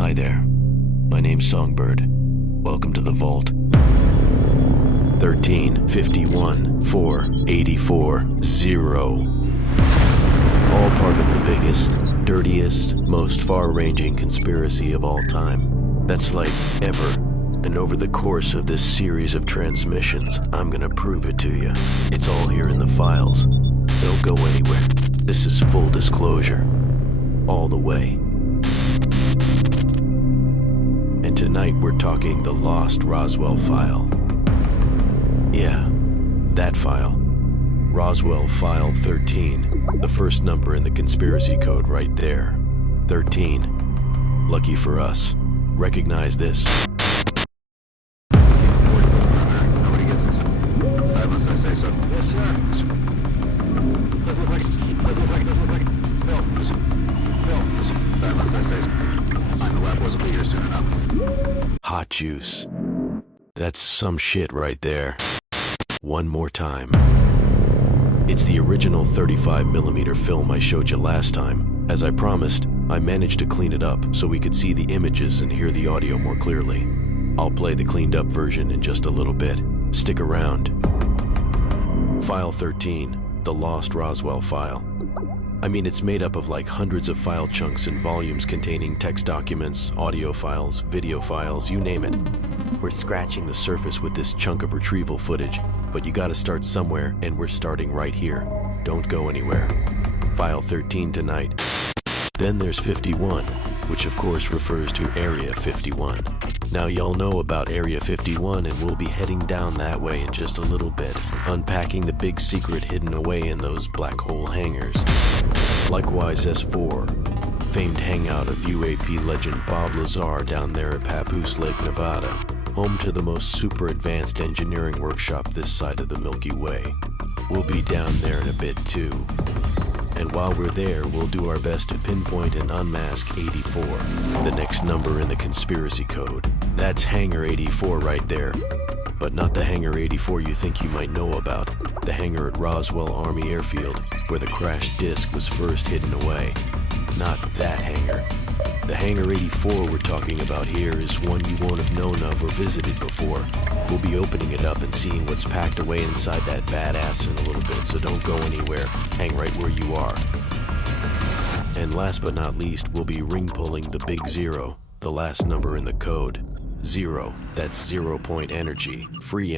Hi there. My name's Songbird. Welcome to the vault. 13-51-4-84-0. All part of the biggest, dirtiest, most far-ranging conspiracy of all time. That's like ever. And over the course of this series of transmissions, I'm gonna prove it to you. It's all here in the files. Don't go anywhere. This is full disclosure. All the way. And tonight we're talking the Lost Roswell File. Yeah, that file. Roswell File 13. The first number in the conspiracy code right there. 13. Lucky for us. Recognize this. Nobody gets this. Unless I say so. Yes, sir. Doesn't look like it. Bill. Unless I say so. The lab wasn't here soon enough. Hot juice. That's some shit right there. One more time. It's the original 35mm film I showed you last time. As I promised, I managed to clean it up so we could see the images and hear the audio more clearly. I'll play the cleaned up version in just a little bit. Stick around. File 13, the Lost Roswell File. I mean, it's made up of like hundreds of file chunks and volumes containing text documents, audio files, video files, you name it. We're scratching the surface with this chunk of retrieval footage, but you gotta start somewhere, and we're starting right here. Don't go anywhere. File 13 tonight. Then there's 51, which of course refers to Area 51. Now y'all know about Area 51, and we'll be heading down that way in just a little bit, unpacking the big secret hidden away in those black hole hangars. Likewise S4, famed hangout of UAP legend Bob Lazar down there at Papoose Lake, Nevada, home to the most super advanced engineering workshop this side of the Milky Way. We'll be down there in a bit too. And while we're there, we'll do our best to pinpoint and unmask 84, the next number in the conspiracy code. That's Hangar 84 right there. But not the Hangar 84 you think you might know about. The hangar at Roswell Army Airfield, where the crashed disc was first hidden away. Not that hangar. The Hangar 84 we're talking about here is one you won't have known of or visited before. We'll be opening it up and seeing what's packed away inside that badass in a little bit, so don't go anywhere. Hang right where you are. And last but not least, we'll be ring pulling the big 0, the last number in the code. 0, that's 0-point energy, free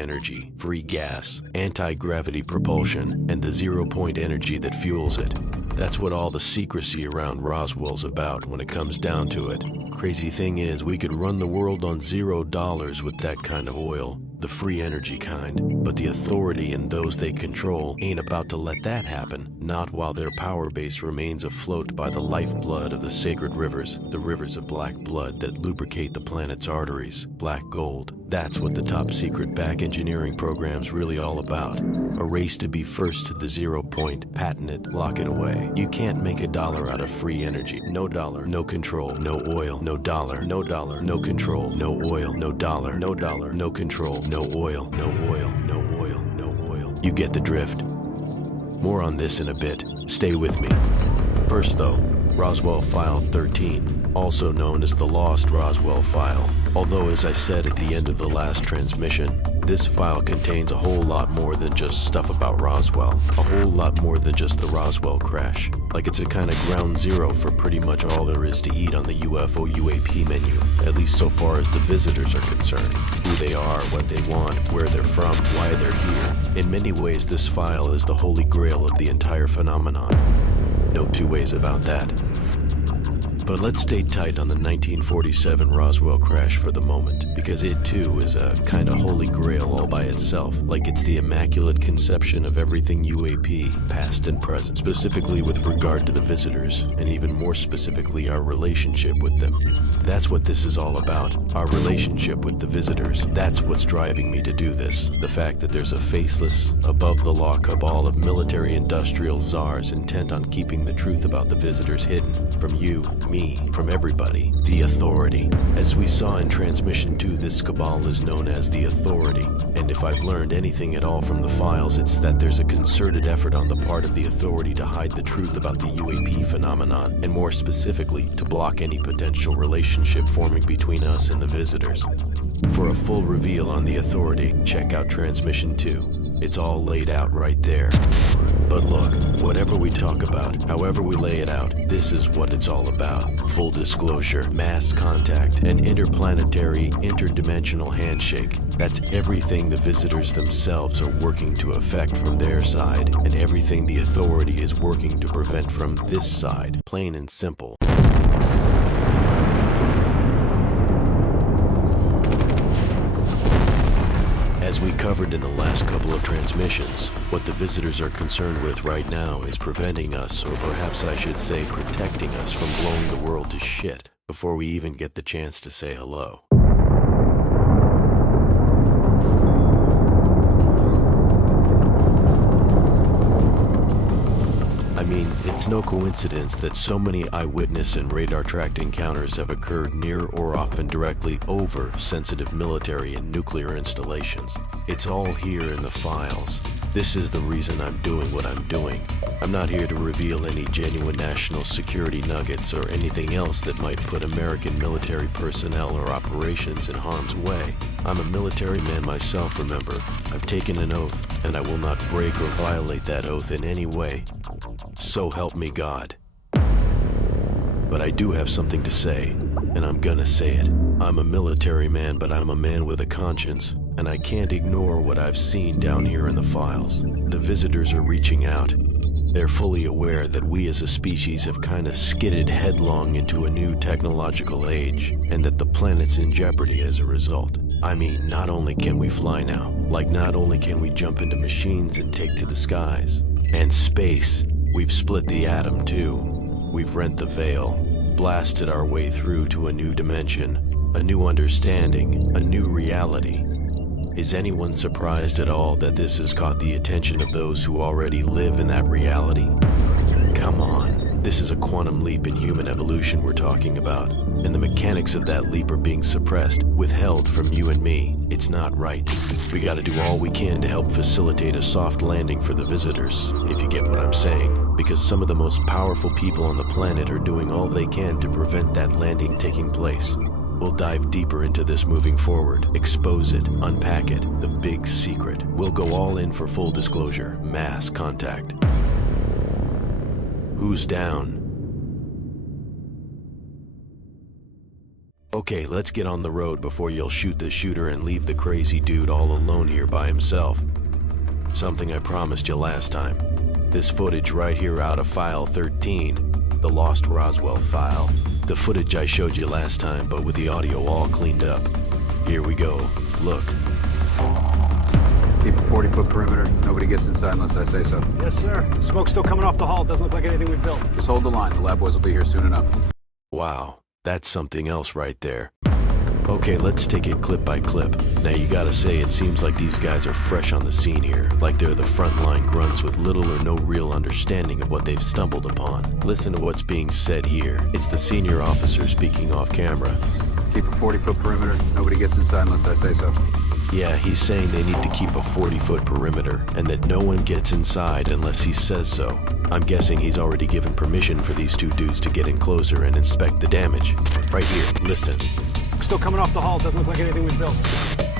gas, anti-gravity propulsion, and the 0-point energy that fuels it. That's what all the secrecy around Roswell's about when it comes down to it. Crazy thing is, we could run the world on $0 with that kind of oil, the free energy kind, but the authority and those they control ain't about to let that happen, not while their power base remains afloat by the lifeblood of the sacred rivers, the rivers of black blood that lubricate the planet's arteries, black gold. That's what the top secret back engineering program's really all about. A race to be first to the 0-point, patent it, lock it away. You can't make $1 out of free energy. No dollar, no control, no oil, no dollar, no control, no oil, no dollar, no control, no oil, no oil, no oil, no oil. You get the drift. More on this in a bit. Stay with me. First though, Roswell File 13, also known as the Lost Roswell File. Although, as I said at the end of the last transmission, this file contains a whole lot more than just stuff about Roswell. A whole lot more than just the Roswell crash. Like it's a kind of ground zero for pretty much all there is to eat on the UFO UAP menu, at least so far as the visitors are concerned. Who they are, what they want, where they're from, why they're here. In many ways, this file is the holy grail of the entire phenomenon. No two ways about that. But let's stay tight on the 1947 Roswell crash for the moment, because it too is a kind of holy grail all by itself, like it's the immaculate conception of everything UAP, past and present, specifically with regard to the visitors, and even more specifically our relationship with them. That's what this is all about, our relationship with the visitors. That's what's driving me to do this, the fact that there's a faceless, above-the-law cabal of military-industrial czars intent on keeping the truth about the visitors hidden from you, me, from everybody, the Authority. As we saw in Transmission 2, this cabal is known as the Authority, and if I've learned anything at all from the files, it's that there's a concerted effort on the part of the Authority to hide the truth about the UAP phenomenon, and more specifically, to block any potential relationship forming between us and the visitors. For a full reveal on the Authority, check out Transmission 2. It's all laid out right there. But look, whatever we talk about, however we lay it out, this is what it's all about. Full disclosure, mass contact, an interplanetary, interdimensional handshake. That's everything the visitors themselves are working to effect from their side, and everything the Authority is working to prevent from this side. Plain and simple. As we covered in the last couple of transmissions, what the visitors are concerned with right now is preventing us, or perhaps I should say protecting us, from blowing the world to shit before we even get the chance to say hello. I mean, it's no coincidence that so many eyewitness and radar-tracked encounters have occurred near or often directly over sensitive military and nuclear installations. It's all here in the files. This is the reason I'm doing what I'm doing. I'm not here to reveal any genuine national security nuggets or anything else that might put American military personnel or operations in harm's way. I'm a military man myself, remember. I've taken an oath, and I will not break or violate that oath in any way. So help me God. But I do have something to say, and I'm gonna say it. I'm a military man, but I'm a man with a conscience, and I can't ignore what I've seen down here in the files. The visitors are reaching out. They're fully aware that we as a species have kind of skidded headlong into a new technological age, and that the planet's in jeopardy as a result. I mean, not only can we fly now, like not only can we jump into machines and take to the skies and space, we've split the atom too. We've rent the veil, blasted our way through to a new dimension, a new understanding, a new reality. Is anyone surprised at all that this has caught the attention of those who already live in that reality? Come on, this is a quantum leap in human evolution we're talking about, and the mechanics of that leap are being suppressed, withheld from you and me. It's not right. We gotta do all we can to help facilitate a soft landing for the visitors, if you get what I'm saying, because some of the most powerful people on the planet are doing all they can to prevent that landing taking place. We'll dive deeper into this moving forward, expose it, unpack it, the big secret. We'll go all in for full disclosure, mass contact. Who's down? Okay, let's get on the road before you'll shoot the shooter and leave the crazy dude all alone here by himself. Something I promised you last time. This footage right here out of File 13, the Lost Roswell File. The footage I showed you last time, but with the audio all cleaned up. Here we go. Look. Keep a 40-foot perimeter. Nobody gets inside unless I say so. Yes, sir. Smoke's still coming off the hull. Doesn't look like anything we've built. Just hold the line. The lab boys will be here soon enough. Wow, that's something else right there. Okay, let's take it clip by clip. Now you gotta say, it seems like these guys are fresh on the scene here, like they're the frontline grunts with little or no real understanding of what they've stumbled upon. Listen to what's being said here. It's the senior officer speaking off camera. Keep a 40-foot perimeter. Nobody gets inside unless I say so. Yeah, he's saying they need to keep a 40-foot perimeter, and that no one gets inside unless he says so. I'm guessing he's already given permission for these two dudes to get in closer and inspect the damage. Right here, listen. Still coming off the hull. Doesn't look like anything we've built.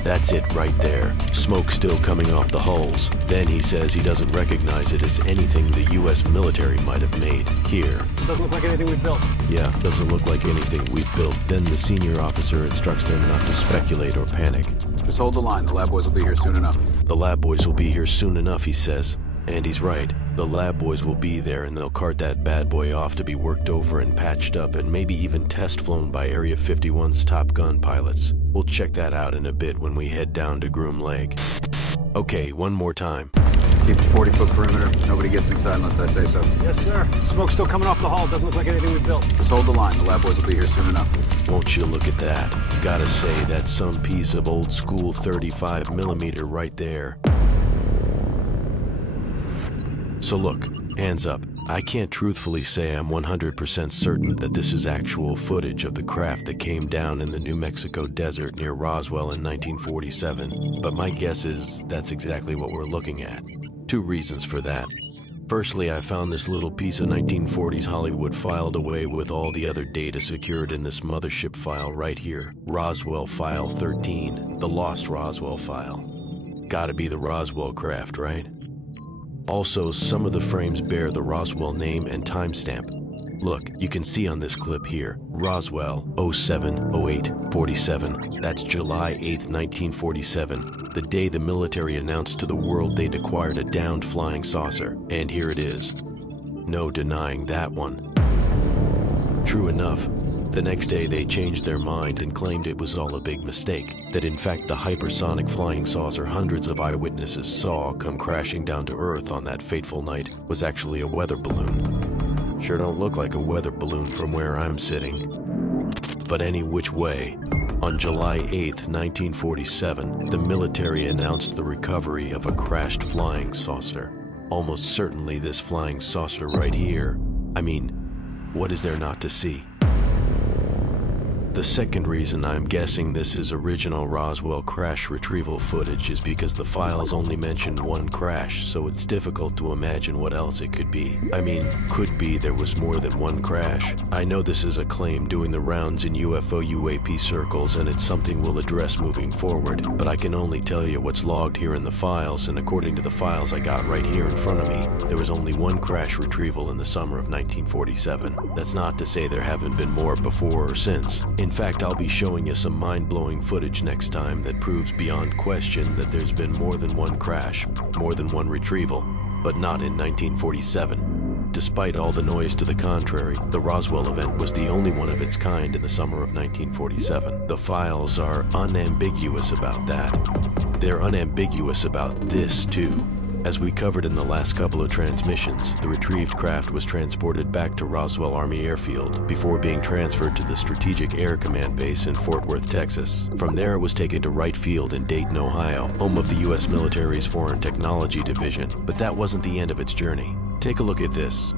That's it right there. Smoke still coming off the hulls. Then he says he doesn't recognize it as anything the US military might have made. Here. Doesn't look like anything we've built. Yeah, doesn't look like anything we've built. Then the senior officer instructs them not to speculate or panic. Just hold the line. The lab boys will be here soon enough. The lab boys will be here soon enough, he says. And he's right. The lab boys will be there, and they'll cart that bad boy off to be worked over and patched up and maybe even test flown by Area 51's Top Gun pilots. We'll check that out in a bit when we head down to Groom Lake. Okay, one more time. Keep a 40-foot perimeter. Nobody gets inside unless I say so. Yes, sir. Smoke's still coming off the hull. Doesn't look like anything we've built. Just hold the line. The lab boys will be here soon enough. Won't you look at that? Gotta say, that's some piece of old school 35mm right there. So look, Hands up. I can't truthfully say I'm 100% certain that this is actual footage of the craft that came down in the New Mexico desert near Roswell in 1947, but my guess is that's exactly what we're looking at. Two reasons for that. Firstly, I found this little piece of 1940s Hollywood filed away with all the other data secured in this mothership file right here. Roswell File 13, the Lost Roswell File. Gotta be the Roswell craft, right? Also, some of the frames bear the Roswell name and timestamp. Look, you can see on this clip here, Roswell 07/08/47. That's July 8th, 1947, the day the military announced to the world they'd acquired a downed flying saucer. And here it is. No denying that one. True enough, the next day they changed their mind and claimed it was all a big mistake, that in fact the hypersonic flying saucer hundreds of eyewitnesses saw come crashing down to Earth on that fateful night was actually a weather balloon. Sure don't look like a weather balloon from where I'm sitting. But any which way, on July 8th, 1947, the military announced the recovery of a crashed flying saucer. Almost certainly this flying saucer right here. I mean, what is there not to see? The second reason I'm guessing this is original Roswell crash retrieval footage is because the files only mention one crash, so it's difficult to imagine what else it could be. I mean, could be there was more than one crash. I know this is a claim doing the rounds in UFO UAP circles, and it's something we'll address moving forward, but I can only tell you what's logged here in the files, and according to the files I got right here in front of me, there was only one crash retrieval in the summer of 1947. That's not to say there haven't been more before or since. In fact, I'll be showing you some mind-blowing footage next time that proves beyond question that there's been more than one crash, more than one retrieval, but not in 1947. Despite all the noise to the contrary, the Roswell event was the only one of its kind in the summer of 1947. The files are unambiguous about that. They're unambiguous about this, too. As we covered in the last couple of transmissions, the retrieved craft was transported back to Roswell Army Airfield before being transferred to the Strategic Air Command Base in Fort Worth, Texas. From there it was taken to Wright Field in Dayton, Ohio, home of the U.S. military's Foreign Technology Division. But that wasn't the end of its journey. Take a look at this.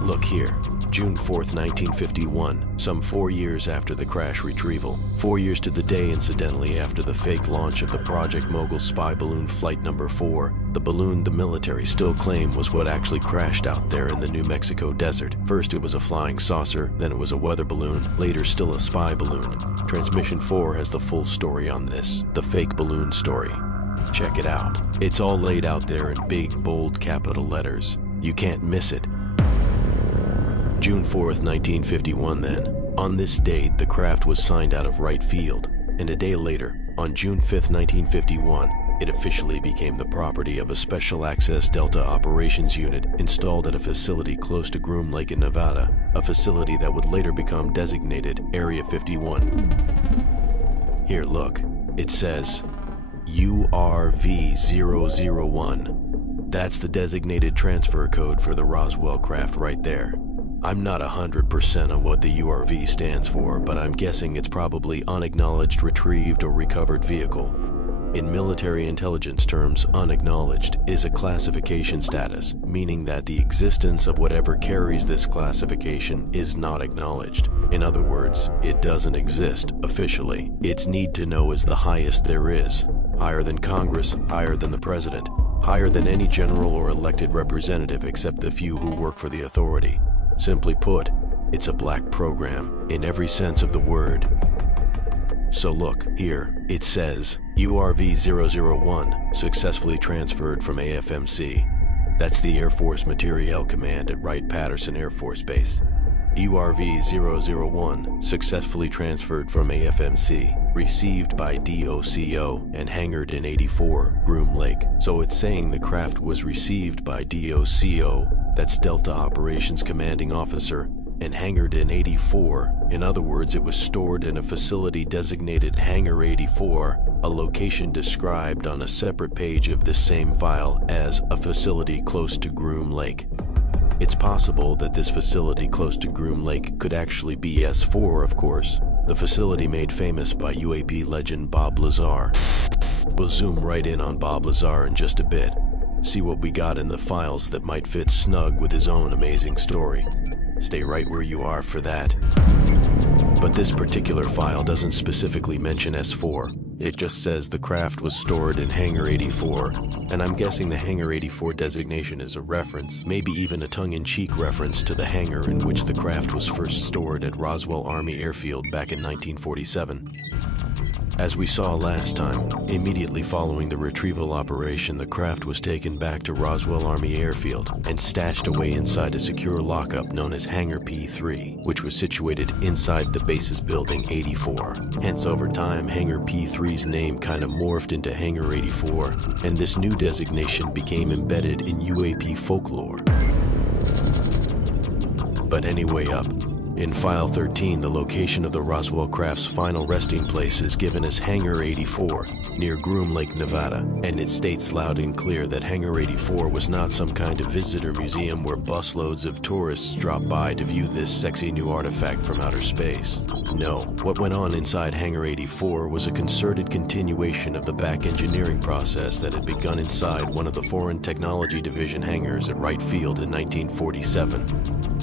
Look here, June 4th, 1951, some 4 years after the crash retrieval. 4 years to the day, incidentally, after the fake launch of the Project Mogul spy balloon flight number 4, the balloon the military still claim was what actually crashed out there in the New Mexico desert. First it was a flying saucer, then it was a weather balloon, later still a spy balloon. Transmission 4 has the full story on this, the fake balloon story. Check it out. It's all laid out there in big, bold capital letters. You can't miss it. June 4th, 1951 then. On this date, the craft was signed out of Wright Field, and a day later, on June 5th, 1951, it officially became the property of a Special Access Delta Operations Unit installed at a facility close to Groom Lake in Nevada, a facility that would later become designated Area 51. Here, look. It says URV-001. That's the designated transfer code for the Roswell craft right there. I'm not 100% on what the URV stands for, but I'm guessing it's probably unacknowledged, retrieved, or recovered vehicle. In military intelligence terms, unacknowledged is a classification status, meaning that the existence of whatever carries this classification is not acknowledged. In other words, it doesn't exist officially. Its need to know is the highest there is. Higher than Congress, higher than the president, higher than any general or elected representative except the few who work for the authority. Simply put, it's a black program, in every sense of the word. So look, here, it says, URV-001, successfully transferred from AFMC. That's the Air Force Materiel Command at Wright-Patterson Air Force Base. URV-001, successfully transferred from AFMC, received by DOCO and hangared in 84, Groom Lake. So it's saying the craft was received by DOCO, that's Delta Operations Commanding Officer, and hangared in 84. In other words, it was stored in a facility designated Hangar 84, a location described on a separate page of this same file as a facility close to Groom Lake. It's possible that this facility close to Groom Lake could actually be S4, of course, the facility made famous by UAP legend Bob Lazar. We'll zoom right in on Bob Lazar in just a bit. see what we got in the files that might fit snug with his own amazing story. Stay right where you are for that. But this particular file doesn't specifically mention S4. It just says the craft was stored in Hangar 84, and I'm guessing the Hangar 84 designation is a reference, maybe even a tongue-in-cheek reference to the hangar in which the craft was first stored at Roswell Army Airfield back in 1947. As we saw last time, immediately following the retrieval operation, the craft was taken back to Roswell Army Airfield and stashed away inside a secure lockup known as Hangar P3, which was situated inside the base's building 84. Hence, over time, Hangar P3's name kind of morphed into Hangar 84, and this new designation became embedded in UAP folklore. But anyway up. In File 13, the location of the Roswell craft's final resting place is given as Hangar 84, near Groom Lake, Nevada, and it states loud and clear that Hangar 84 was not some kind of visitor museum where busloads of tourists drop by to view this sexy new artifact from outer space. No, what went on inside Hangar 84 was a concerted continuation of the back engineering process that had begun inside one of the Foreign Technology Division hangars at Wright Field in 1947.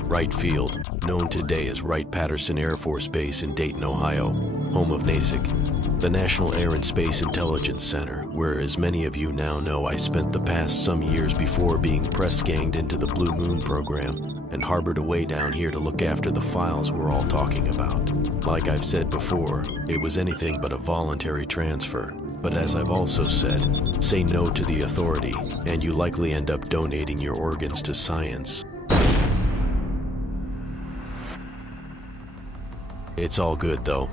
Wright Field, known today as Wright-Patterson Air Force Base in Dayton, Ohio, home of NASIC, the National Air and Space Intelligence Center, where, as many of you now know, I spent the past some years before being press-ganged into the Blue Moon program and harbored away down here to look after the files we're all talking about. Like I've said before, it was anything but a voluntary transfer. But as I've also said, say no to the authority, and you likely end up donating your organs to science. It's all good, though.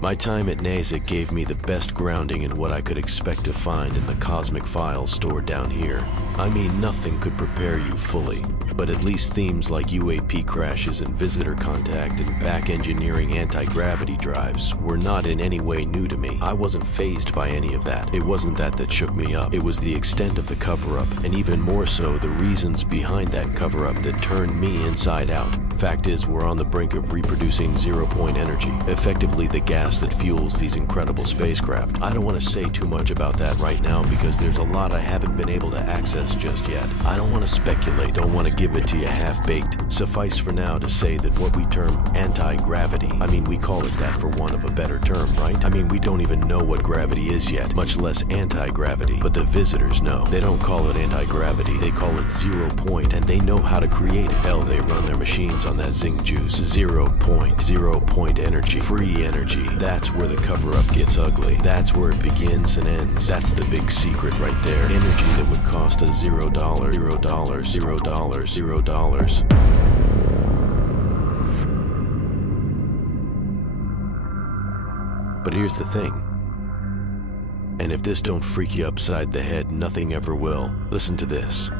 My time at NASIC gave me the best grounding in what I could expect to find in the cosmic files stored down here. I mean, nothing could prepare you fully, but at least themes like UAP crashes and visitor contact and back engineering anti-gravity drives were not in any way new to me. I wasn't fazed by any of that. It wasn't that shook me up. It was the extent of the cover-up, and even more so, the reasons behind that cover-up that turned me inside out. Fact is, we're on the brink of reproducing zero-point energy, effectively the gas that fuels these incredible spacecraft. I don't want to say too much about that right now because there's a lot I haven't been able to access just yet. I don't want to speculate, don't want to give it to you half-baked. Suffice for now to say that what we term anti-gravity, I mean, we call it that for want of a better term, right? I mean, we don't even know what gravity is yet, much less anti-gravity, but the visitors know. They don't call it anti-gravity, they call it zero point, and they know how to create it. Hell, they run their machines on that zinc juice. Zero point energy, free energy. That's where the cover-up gets ugly. That's where it begins and ends. That's the big secret right there. Energy that would cost us $0, $0. But here's the thing. And if this don't freak you upside the head, nothing ever will. Listen to this.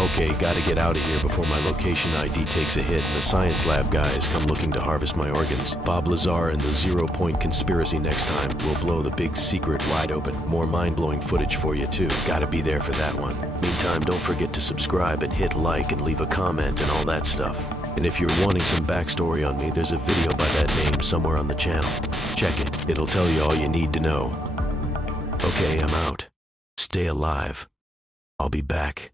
Okay, gotta get out of here before my location ID takes a hit and the science lab guys come looking to harvest my organs. Bob Lazar and the 0 Point Conspiracy next time will blow the big secret wide open. More mind-blowing footage for you too. Gotta be there for that one. Meantime, don't forget to subscribe and hit like and leave a comment and all that stuff. And if you're wanting some backstory on me, there's a video by that name somewhere on the channel. Check it. It'll tell you all you need to know. Okay, I'm out. Stay alive. I'll be back.